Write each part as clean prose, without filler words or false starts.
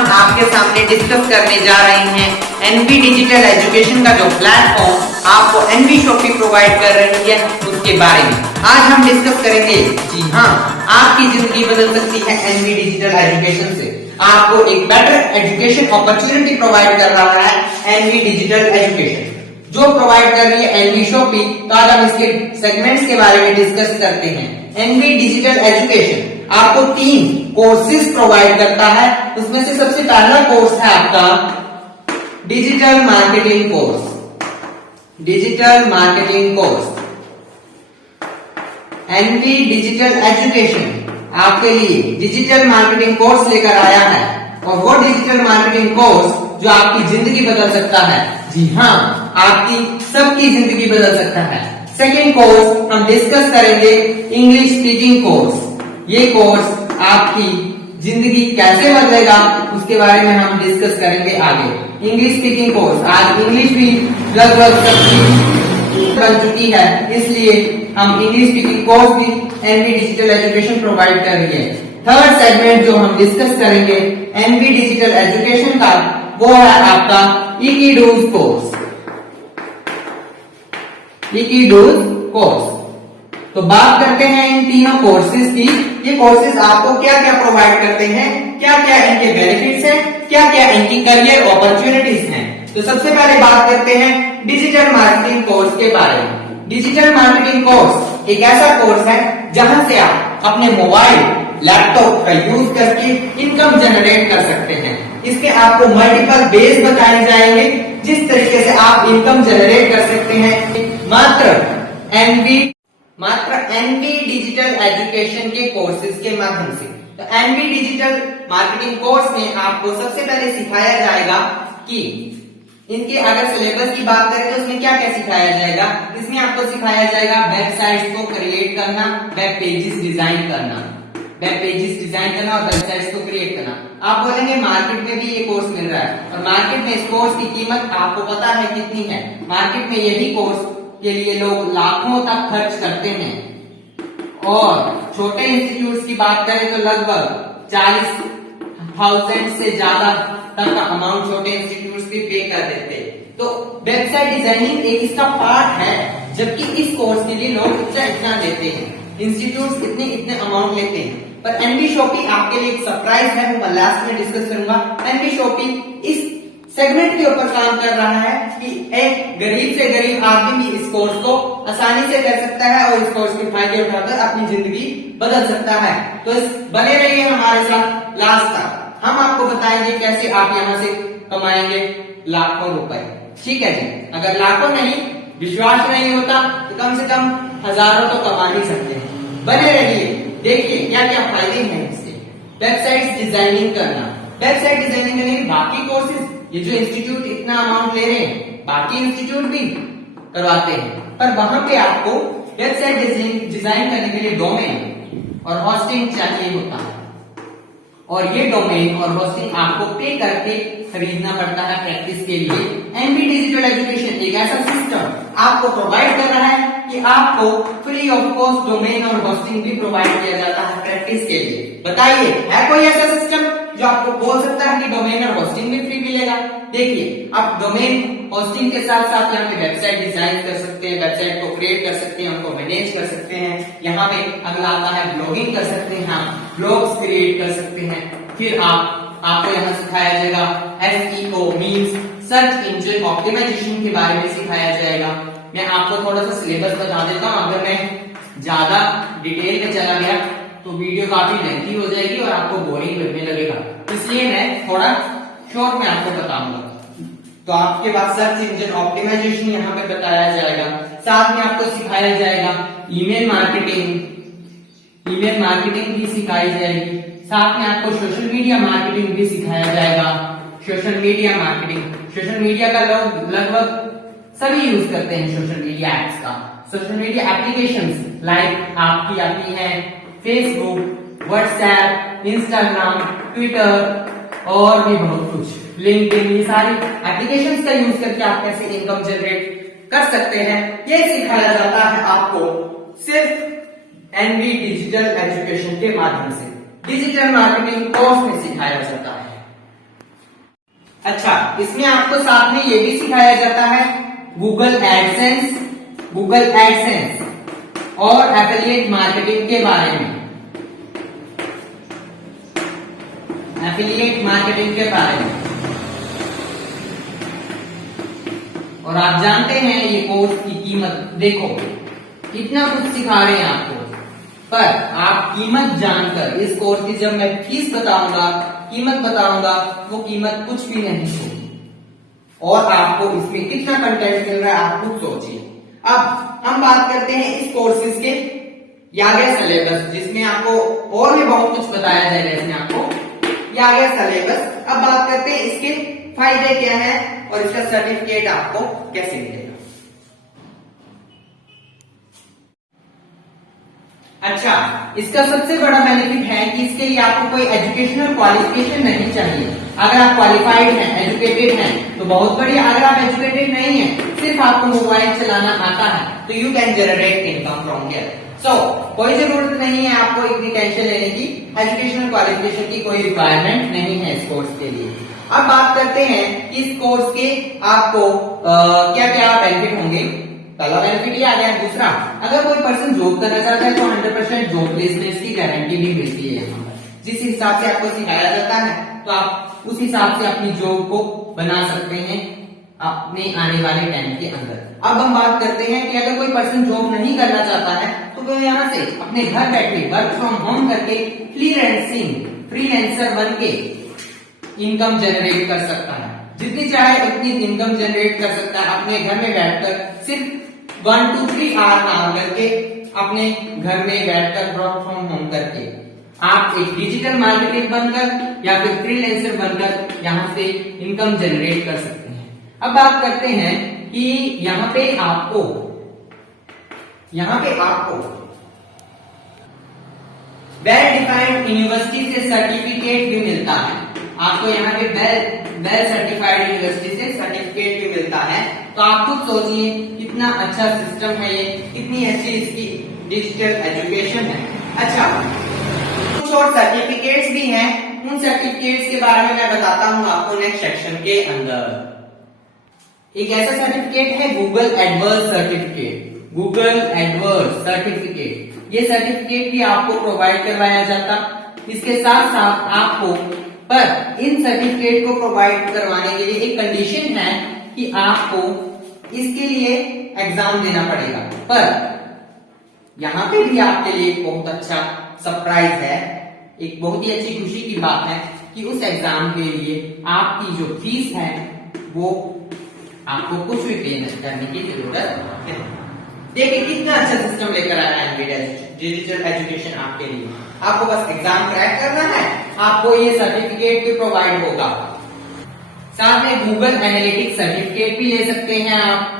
हम आपके सामने डिस्कस करने जा रहे हैं एनवी डिजिटल एजुकेशन का जो प्लेटफॉर्म आपको एनवी शॉपी प्रोवाइड कर रही है उसके बारे में आज हम डिस्कस करेंगे। जी हाँ, आपकी जिंदगी बदल सकती है एनवी डिजिटल एजुकेशन से। आपको एक बेटर एजुकेशन अपॉर्चुनिटी प्रोवाइड कर रहा है एनवी डिजिटल एजुकेशन जो प्रोवाइड कर रही है एनवी शॉपी। तो आज हम इसके सेगमेंट्स के बारे में डिस्कस करते हैं। एनवी डिजिटल एजुकेशन आपको 3 कोर्सेज प्रोवाइड करता है। उसमें से सबसे पहला कोर्स है आपका digital marketing course. Digital marketing course NV digital education आपके लिए डिजिटल मार्केटिंग कोर्स लेकर आया है और वो डिजिटल मार्केटिंग कोर्स जो आपकी जिंदगी बदल सकता है। जी हाँ, आपकी सबकी जिंदगी बदल सकता है। सेकेंड कोर्स हम डिस्कस करेंगे इंग्लिश स्पीकिंग कोर्स। ये कोर्स आपकी जिंदगी कैसे बदलेगा उसके बारे में हम डिस्कस करेंगे आगे। इंग्लिश स्पीकिंग कोर्स, आज इंग्लिश भी लगभग सबकी बन चुकी है, इसलिए हम इंग्लिश स्पीकिंग कोर्स भी एनवी डिजिटल एजुकेशन प्रोवाइड कर रही है। थर्ड सेगमेंट जो हम डिस्कस करेंगे एनवी डिजिटल एजुकेशन का वो है आपका इकीडूज कोर्स। इकीडूज कोर्स। तो बात करते हैं इन तीनों कोर्सेज की। ये कोर्सेज आपको क्या क्या प्रोवाइड करते हैं, क्या क्या इनके बेनिफिट्स हैं, क्या क्या इनकी करियर अपॉर्चुनिटीज हैं। तो सबसे पहले बात करते हैं डिजिटल मार्केटिंग कोर्स के बारे में। डिजिटल मार्केटिंग कोर्स एक ऐसा कोर्स है जहां से आप अपने मोबाइल लैपटॉप का यूज करके इनकम जनरेट कर सकते हैं। इसमें आपको मल्टीपल बेस बताए जाएंगे जिस तरीके से आप इनकम जनरेट कर सकते हैं मात्र एनवी डिजिटल एजुकेशन के कोर्सेज के माध्यम से। तो एनवी डिजिटल मार्केटिंग कोर्स में आपको सबसे पहले सिखाया जाएगा कि इनके अगर सिलेबस की बात करें तो उसमें क्या क्या सिखाया जाएगा। इसमें आपको सिखाया जाएगा वेबसाइट्स को क्रिएट करना, वेब पेजेस डिजाइन करना, वेब पेजेस डिजाइन करना और वेबसाइट्स को क्रिएट करना। आप बोलेंगे मार्केट में भी ये कोर्स मिल रहा है और मार्केट में इस कोर्स की कीमत आपको पता है कितनी है। मार्केट में यही कोर्स के लिए लोग लाखों तक खर्च करते हैं और छोटे इंस्टीट्यूट्स की बात करें तो लगभग 40,000 से ज्यादा तक का अमाउंट छोटे इंस्टीट्यूट्स भी पे कर देते हैं। तो वेबसाइट डिजाइनिंग एक इसका पार्ट है, जबकि इस कोर्स के लिए लोग इतना लेते हैं, इंस्टीट्यूट्स इतने अमाउंट लेते हैं। पर एनवी शॉपी आपके लिए एक सरप्राइज है, वो मैं लास्ट में डिस्कस करूंगा। एनवी शॉपी इस सेगमेंट के ऊपर काम कर रहा है कि एक गरीब से गरीब आदमी भी इस कोर्स को आसानी से कर सकता है और इस कोर्स के फायदे उठाकर अपनी जिंदगी बदल सकता है। तो इस बने रहिए हमारे साथ लास्ट तक। हम आपको बताएंगे कैसे आप यहाँ से कमाएंगे लाखों रुपए। ठीक है जी, अगर लाखों नहीं, विश्वास नहीं होता तो कम से कम हजारों तो कमा ही सकते हैं। बने रहिए, देखिए क्या क्या फायदे हैं इसके। वेबसाइट डिजाइनिंग करना, वेबसाइट डिजाइनिंग करने के बाकी कोर्सेज ये जो इंस्टीट्यूट इतना अमाउंट ले रहे हैं बाकी इंस्टीट्यूट भी करवाते हैं, पर वहां पे आपको वेबसाइट डिजाइन करने के लिए डोमेन और होस्टिंग चाहिए होता है और ये डोमेन और होस्टिंग आपको पे करके खरीदना पड़ता है प्रैक्टिस के लिए। एनवी डिजिटल एजुकेशन एक ऐसा सिस्टम आपको प्रोवाइड कर रहा है कि आपको फ्री ऑफ कॉस्ट डोमेन और होस्टिंग भी प्रोवाइड किया जाता है प्रैक्टिस के लिए। बताइए, है कोई ऐसा सिस्टम जो आपको बोल सकता है कि डोमेन और होस्टिंग भी फ्री मिलेगा? देखिए, आप डोमेन होस्टिंग के साथ साथ यहाँ पे वेबसाइट डिजाइन कर सकते हैं, वेबसाइट को क्रिएट कर सकते हैं, उनको मैनेज कर सकते हैं। यहाँ पे अगला आता है ब्लॉगिंग कर सकते हैं, आप ब्लॉग्स क्रिएट कर सकते हैं। फिर आपको यहाँ सिखाया जाएगा SEO means search engine optimisation के बारे में सिखाया जाएगा। मैं आपको थोड़ा सा सिलेबस बता देता हूँ, अगर मैं ज्यादा डिटेल में चला गया तो वीडियो काफी लेंथी हो जाएगी और आपको बोरिंग लगने लगेगा, इसलिए मैं थोड़ा शॉर्ट में आपको बताऊंगा। तो आपके पास सर्च इंजन ऑप्टिमाइजेशन यहाँ पे बताया जाएगा, साथ में आपको सिखाया जाएगा ईमेल मार्केटिंग भी सिखाई जाएगी, साथ में आपको सोशल मीडिया मार्केटिंग भी सिखाया जाएगा। सोशल मीडिया का लोग लगभग सभी यूज करते हैं सोशल मीडिया एप्स का। सोशल मीडिया एप्लीकेशंस लाइक आपकी आती है फेसबुक, व्हाट्सएप, इंस्टाग्राम, ट्विटर और भी बहुत कुछ, लिंक्डइन, ये सारी एप्लीकेशंस का यूज करके आप कैसे इनकम जनरेट कर सकते हैं ये सिखाया जाता है आपको सिर्फ एनवी डिजिटल एजुकेशन के माध्यम से। डिजिटल मार्केटिंग कोर्स में सिखाया जाता है। अच्छा, इसमें आपको साथ में ये भी सिखाया जाता है गूगल एडसेंस और एफिलिएट मार्केटिंग के बारे में। एफिलिएट मार्केटिंग के बारे में। और आप जानते हैं ये कोर्स की कीमत, देखो कितना कुछ सिखा रहे हैं आपको, पर आप कीमत जानकर इस कोर्स की जब मैं फीस बताऊंगा, कीमत बताऊंगा, वो कीमत कुछ भी नहीं होगी। और आपको इसमें कितना कंटेंट मिल रहा है आप खुद सोचिए। अब हम बात करते हैं इस कोर्सेज के या गया सिलेबस, जिसमें आपको और भी बहुत कुछ बताया जाएगा इसमें आपको या गया सिलेबस। अब बात करते हैं इसके फायदे क्या है और इसका सर्टिफिकेट आपको कैसे मिलेगा। अच्छा, इसका सबसे बड़ा बेनिफिट है कि इसके लिए आपको कोई एजुकेशनल क्वालिफिकेशन नहीं चाहिए। अगर आप क्वालिफाइड हैं, एजुकेटेड हैं तो बहुत बढ़िया। अगर आप एजुकेटेड नहीं हैं, सिर्फ आपको मोबाइल चलाना आता है, तो you can generate income from here. So कोई जरूरत नहीं है आपको इतनी टेंशन लेने की, एजुकेशनल क्वालिफिकेशन की कोई रिक्वायरमेंट नहीं है इस कोर्स के लिए। अब बात करते हैं कि इस कोर्स के आपको क्या क्या बेनिफिट होंगे। पहला बेनिफिट ये आ गया। दूसरा, अगर कोई पर्सन जॉब करना चाहता है तो 100% जॉब प्लेसमेंट की गारंटी भी मिलती है यहाँ पर। जिस हिसाब से आपको सिखाया जाता है तो आप उस हिसाब से अपनी जॉब को बना सकते हैं अपने आने वाले टाइम के अंदर। अब हम बात करते हैं कि अगर कोई पर्सन जॉब नहीं करना चाहता है तो वो यहाँ से अपने घर बैठे वर्क फ्रॉम होम करके फ्रीलांसर बन के इनकम जनरेट कर सकता है। जितनी चाहे उतनी इनकम जनरेट कर सकता है अपने घर में बैठकर, सिर्फ 1 to 3 आवर काम करके, अपने घर में बैठकर वर्क फ्रॉम होम करके आप एक डिजिटल मार्केटर बनकर या फिर फ्रीलांसर बनकर यहाँ से इनकम जनरेट कर सकते हैं। अब बात करते हैं कि यहाँ पे आपको वेल डिफाइंड यूनिवर्सिटी से सर्टिफिकेट भी मिलता है। आपको यहाँ पे वेल सर्टिफाइड यूनिवर्सिटी से सर्टिफिकेट भी मिलता है। तो आप खुद सोचिए कितना अच्छा सिस्टम है ये, कितनी अच्छी इसकी डिजिटल एजुकेशन है। अच्छा, कुछ और सर्टिफिकेट्स भी हैं, उन सर्टिफिकेट्स के बारे में मैं बताता हूँ आपको नेक्स्ट सेक्शन के अंदर। एक ऐसा सर्टिफिकेट है गूगल एडवर्स सर्टिफिकेट। ये सर्टिफिकेट भी आपको प्रोवाइड करवाया जाता। इसके साथ साथ आपको पर इन सर्टिफिकेट को प्रोवाइड करवाने के लिए एक कंडीशन है कि आपको इसके लिए एग्जाम देना पड़ेगा। पर यहाँ पे भी आपके लिए एक बहुत अच्छा सरप्राइज है, एक बहुत ही अच्छी खुशी की बात है कि उस एग्जाम के लिए आपकी जो फीस है वो आपको कुछ भी पे करने की जरूरत नहीं। देखिए कितना अच्छा सिस्टम लेकर आया है डिजिटल एजुकेशन आपके लिए। आपको बस एग्जाम क्रैक करना है, आपको ये सर्टिफिकेट भी प्रोवाइड होगा। साथ में गूगल एनालिटिक्स सर्टिफिकेट भी ले सकते हैं आप।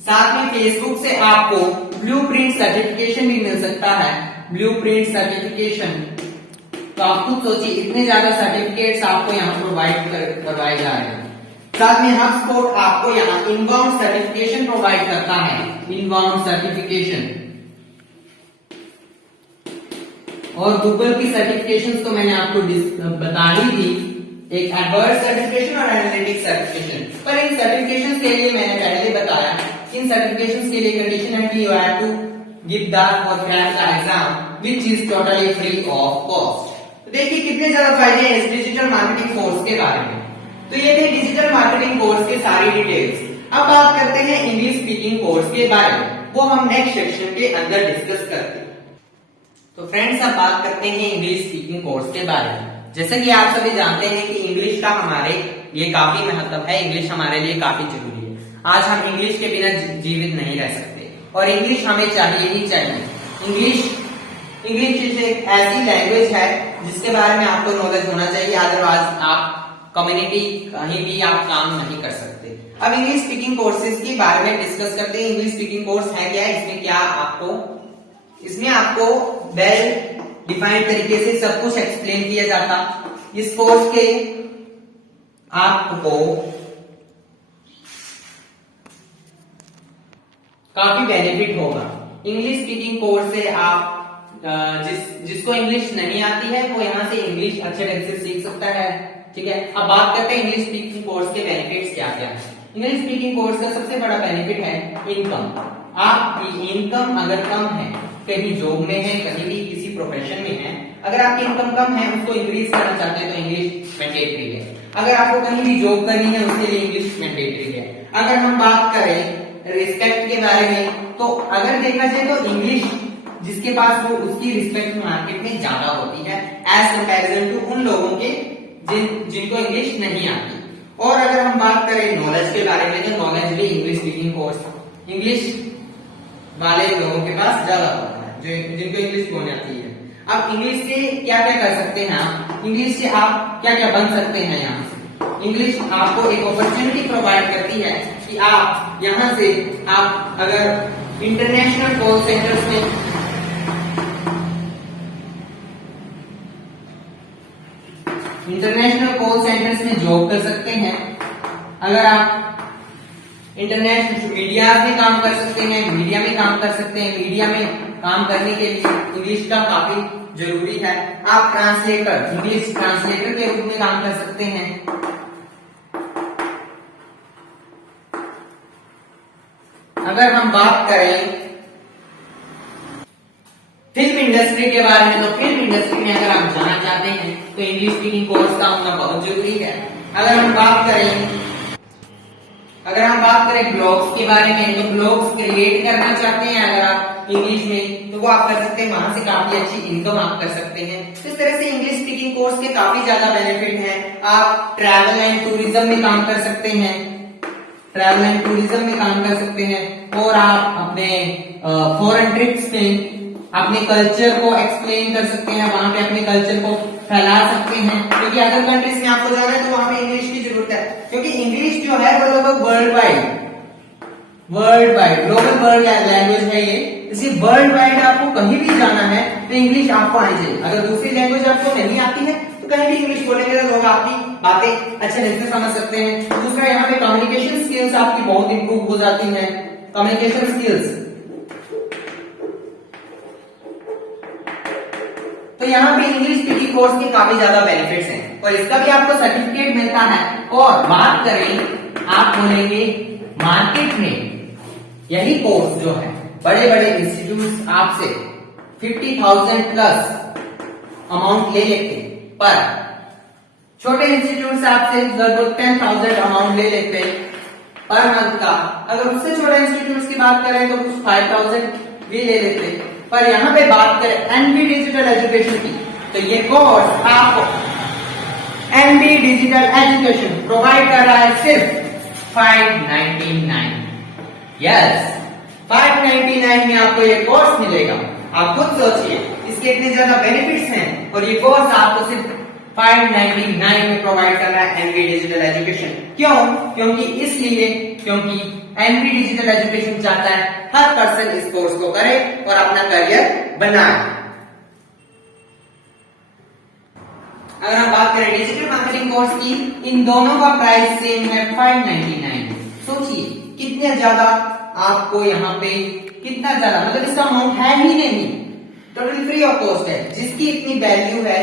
साथ में फेसबुक से आपको ब्लूप्रिंट सर्टिफिकेशन भी मिल सकता है। ब्लूप्रिंट सर्टिफिकेशन, तो आप खुद सोचिए इतने ज्यादा सर्टिफिकेट्स आपको यहाँ प्रोवाइड करवाए जा रहे हैं। साथ में HubSpot आपको यहाँ इनबाउंड सर्टिफिकेशन प्रोवाइड करता है, इनबाउंड सर्टिफिकेशन। और गूगल की सर्टिफिकेशंस तो मैंने आपको बता ही दी, एक एडवर्स सर्टिफिकेशन और एनालिटिक्स सर्टिफिकेशन। पर इन सर्टिफिकेशंस के लिए मैंने पहले बताया, इन सर्टिफिकेशंस के लिए कंडीशन है कि you have to give that और crack the exam which is totally free of cost. तो देखिए कितने ज्यादा फायदे हैं इस डिजिटल मार्केटिंग कोर्स के बारे में। तो ये थे डिजिटल मार्केटिंग कोर्स के सारी डिटेल्स। अब बात करते हैं इंग्लिश स्पीकिंग कोर्स के बारे में, वो हम नेक्स्ट सेक्शन के अंदर डिस्कस करते हैं। तो फ्रेंड्स, अब बात करते हैं इंग्लिश स्पीकिंग कोर्स के बारे में। जैसा कि आप सभी जानते हैं कि इंग्लिश का हमारे लिए काफी महत्व है, इंग्लिश हमारे लिए काफी जरूरी है। आज हम इंग्लिश के बिना जीवित नहीं रह सकते और इंग्लिश हमें चाहिए ही चाहिए। इंग्लिश एक ऐसी लैंग्वेज है जिसके बारे में आपको नॉलेज होना चाहिए, अदरवाइज आप कम्युनिटी कहीं भी आप काम नहीं कर सकते। अब इंग्लिश स्पीकिंग कोर्सेज के बारे में डिस्कस करते हैं। इंग्लिश स्पीकिंग कोर्स है क्या, इसमें आपको वेल डिफाइंड तरीके से सब कुछ एक्सप्लेन किया जाता। इस कोर्स के आपको काफी बेनिफिट होगा। इंग्लिश स्पीकिंग कोर्स से आप जिसको इंग्लिश नहीं आती है वो यहाँ से इंग्लिश अच्छे ढंग से सीख सकता है। ठीक है। अब बात करते हैं इंग्लिश स्पीकिंग कोर्स के बेनिफिट्स क्या क्या है। इंग्लिश स्पीकिंग कोर्स का सबसे बड़ा बेनिफिट है इनकम। आपकी इनकम अगर कम है, कहीं जॉब में है, कहीं भी किसी प्रोफेशन में है, अगर आपकी इनकम कम है, उसको इंक्रीज करना चाहते हैं तो इंग्लिश मैंडेटरी है। अगर आपको कहीं भी जॉब करनी है, उसके लिए इंग्लिश मैंडेटरी है। अगर हम बात करें रिस्पेक्ट के बारे में, तो अगर देखा जाए तो इंग्लिश जिसके पास वो, उसकी रिस्पेक्ट मार्केट में ज्यादा होती है एज कंपैरिजन टू उन लोगों के जिनको इंग्लिश नहीं आती। और अगर हम बात करें नॉलेज के बारे में, तो नॉलेज भी इंग्लिश स्पीकिंग कोर्स इंग्लिश वाले लोगों के पास ज्यादा होता है, जो जिनको इंग्लिश बोलनी आती है। अब इंग्लिश से क्या क्या कर सकते हैं आप, इंग्लिश से आप क्या क्या बन सकते हैं। यहाँ से इंग्लिश आपको एक अपॉर्चुनिटी प्रोवाइड करती है कि आप यहाँ से आप अगर इंटरनेशनल कॉल सेंटर्स में जॉब कर सकते हैं। अगर आप इंटरनेशनल मीडिया में काम कर सकते हैं, मीडिया में काम कर सकते हैं। मीडिया में काम करने के लिए इंग्लिश का काफी जरूरी है। आप ट्रांसलेटर, इंग्लिश ट्रांसलेटर के रूप में काम कर सकते हैं। अगर हम बात करें फिल्म इंडस्ट्री के बारे में, तो फिल्म इंडस्ट्री में अगर आप जाना चाहते हैं तो इंग्लिश स्पीकिंग कोर्स का होना बहुत जरूरी है। अगर हम बात करें ब्लॉग्स के बारे में, तो ब्लॉग्स क्रिएट करना चाहते हैं अगर आप इंग्लिश में, तो वो आप कर सकते हैं। वहां से काफी अच्छी इनकम आप कर सकते हैं। इस तरह से इंग्लिश स्पीकिंग कोर्स के काफी ज्यादा बेनिफिट हैं। आप ट्रैवल एंड टूरिज्म में काम कर सकते हैं, ट्रैवल एंड टूरिज्म में काम कर सकते हैं। और आप अपने फॉरेन ट्रिप्स में अपने कल्चर को एक्सप्लेन कर सकते हैं, वहां पे अपने कल्चर को फैला सकते हैं। क्योंकि अदर कंट्रीज में आपको जाना है तो वहां पे इंग्लिश की जरूरत है, क्योंकि इंग्लिश जो है वो लगभग world wide global world language है ये। इसी वर्ल्ड वाइड आपको कहीं भी जाना है तो इंग्लिश आपको आनी चाहिए। अगर दूसरी लैंग्वेज आपको नहीं आती है तो कहीं भी इंग्लिश बोलेंगे तो लोग आपकी बातें अच्छे ढंग से समझ सकते हैं। दूसरा, यहाँ पे कम्युनिकेशन स्किल्स आपकी बहुत इंप्रूव हो जाती है। कम्युनिकेशन स्किल्स, तो यहाँ पे इंग्लिश स्पीकिंग कोर्स के काफी ज्यादा बेनिफिट्स हैं और इसका भी आपको सर्टिफिकेट मिलता है। और बात करें, आप बोलेंगे मार्केट में यही कोर्स जो है बड़े बड़े इंस्टीट्यूट आपसे 50,000 प्लस अमाउंट ले लेते, पर छोटे इंस्टीट्यूट आपसे लगभग 10,000 अमाउंट ले लेते पर मंथ का। अगर उससे छोटे इंस्टीट्यूट की बात करें तो कुछ 5,000 भी ले लेते। पर यहाँ पे बात करें एनबी डिजिटल एजुकेशन की, तो ये कोर्स आपको एनबी डिजिटल एजुकेशन प्रोवाइड कर रहा है सिर्फ 599। यस, 599 में आपको ये कोर्स मिलेगा। आप खुद सोचिए इसके इतने ज्यादा बेनिफिट्स हैं और ये कोर्स आपको सिर्फ 599 में प्रोवाइड कर रहा है एनबी डिजिटल एजुकेशन। क्यों? क्योंकि एनबी डिजिटल एजुकेशन चाहता है हर पर्सन इस कोर्स को करे और अपना करियर बनाए। अगर हम बात करें डिजिटल मार्केटिंग कोर्स की, इन दोनों का प्राइस सेम है 599। सोचिए कितने ज्यादा आपको यहाँ पे, कितना ज्यादा, मतलब इसका अमाउंट है ही नहीं, टोटली फ्री ऑफ कॉस्ट है। जिसकी इतनी वैल्यू है,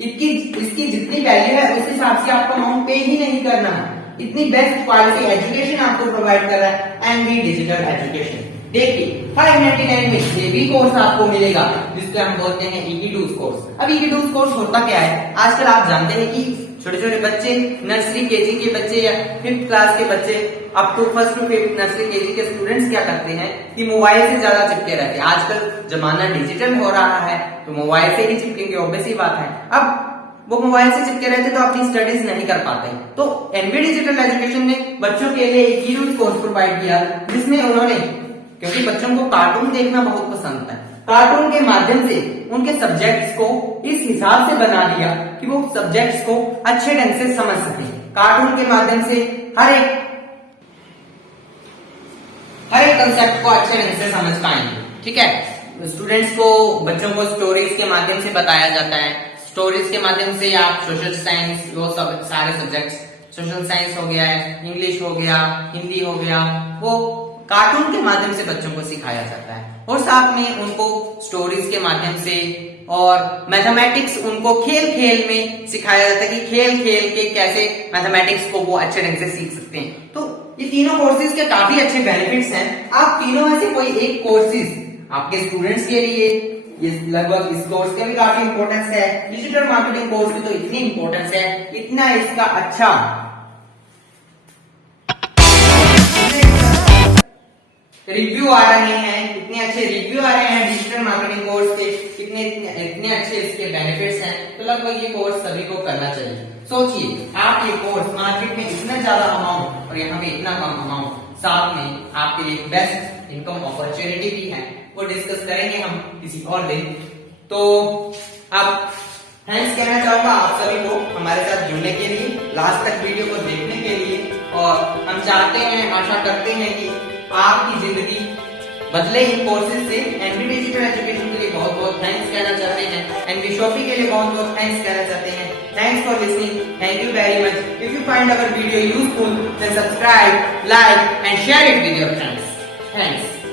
इसकी जितनी वैल्यू है उस हिसाब से आपको अमाउंट पे ही नहीं करना है। इतनी बेस्ट क्वालिटी एजुकेशन आपको प्रोवाइड कर रहा है एनबी डिजिटल एजुकेशन। देखिए 599 में ये भी कोर्स आपको मिलेगा जिसको हम बोलते हैं EKDUS कोर्स। अब EKDUS कोर्स होता क्या है? आजकल आप जानते हैं कि छोटे छोटे बच्चे, नर्सरी केजी के बच्चे या 5th क्लास के बच्चे up to 1st to 5th nursery KG के स्टूडेंट्स क्या करते हैं कि मोबाइल से ज्यादा चिपके रहते हैं। आजकल जमाना डिजिटल हो रहा है तो मोबाइल से ही चिपकेंगे, ऑब्वियस ही बात है। अब वो मोबाइल से चिपके रहते तो अपनी स्टडीज नहीं कर पाते। तो एनबी डिजिटल एजुकेशन ने बच्चों के लिए एक EKDUS कोर्स प्रोवाइड किया जिसमें उन्होंने, क्योंकि बच्चों को कार्टून देखना बहुत पसंद है, कार्टून के माध्यम से उनके सब्जेक्ट्स को इस हिसाब से बना दिया कि वो सब्जेक्ट्स को अच्छे ढंग से समझ सके। कार्टून के माध्यम से हर एक कंसेप्ट को अच्छे ढंग से समझ पाएंगे। ठीक है, स्टूडेंट्स को, बच्चों को स्टोरीज के माध्यम से बताया जाता है। स्टोरीज के माध्यम से आप सोशल साइंस, वो सब सारे सब्जेक्ट्स, सोशल साइंस हो गया है, इंग्लिश हो गया, हिंदी हो गया, वो कार्टून के माध्यम से बच्चों को सिखाया जाता है और साथ में उनको स्टोरीज के माध्यम से और मैथमेटिक्स उनको खेल खेल में सिखाया जाता है कि खेल खेल के कैसे मैथमेटिक्स को वो अच्छे ढंग से सीख सकते हैं। तो ये तीनों कोर्सेज के काफी अच्छे बेनिफिट्स हैं। आप तीनों में से कोई एक कोर्सेज आपके स्टूडेंट्स के लिए, ये लगभग इस कोर्स के भी काफी इंपॉर्टेंस है, डिजिटल मार्केटिंग कोर्स की तो इतनी इंपॉर्टेंस है, इतना इसका अच्छा रिव्यू आ रहे हैं, इतने अच्छे रिव्यू आ रहे हैं डिजिटल मार्केटिंग कोर्स के, इतने अच्छे इसके बेनिफिट्स हैं, तो लगभग ये कोर्स सभी को करना चाहिए। सोचिए आप ये कोर्स मार्केट में इतना ज्यादा अमाउंट और यहाँ पे इतना कम अमाउंट, साथ में आपके लिए बेस्ट इनकम अपॉर्चुनिटी भी है, वो डिस्कस करेंगे हम किसी और दिन। तो अब थैंक्स कहना चाहूंगा आप सभी को हमारे साथ जुड़ने के लिए, लास्ट तक वीडियो को देखने के लिए, और हम चाहते हैं, आशा करते हैं कि आपकी जिंदगी बदले इन कोर्सेज से। एनवी डिजिटल एजुकेशन के लिए बहुत बहुत थैंक्स कहना चाहते हैं, एनवी शॉपी के लिए बहुत बहुत थैंक्स कहना चाहते हैं। Thanks for listening, thank you very much. If you find our video useful, then subscribe, like and share it with your friends. Thanks.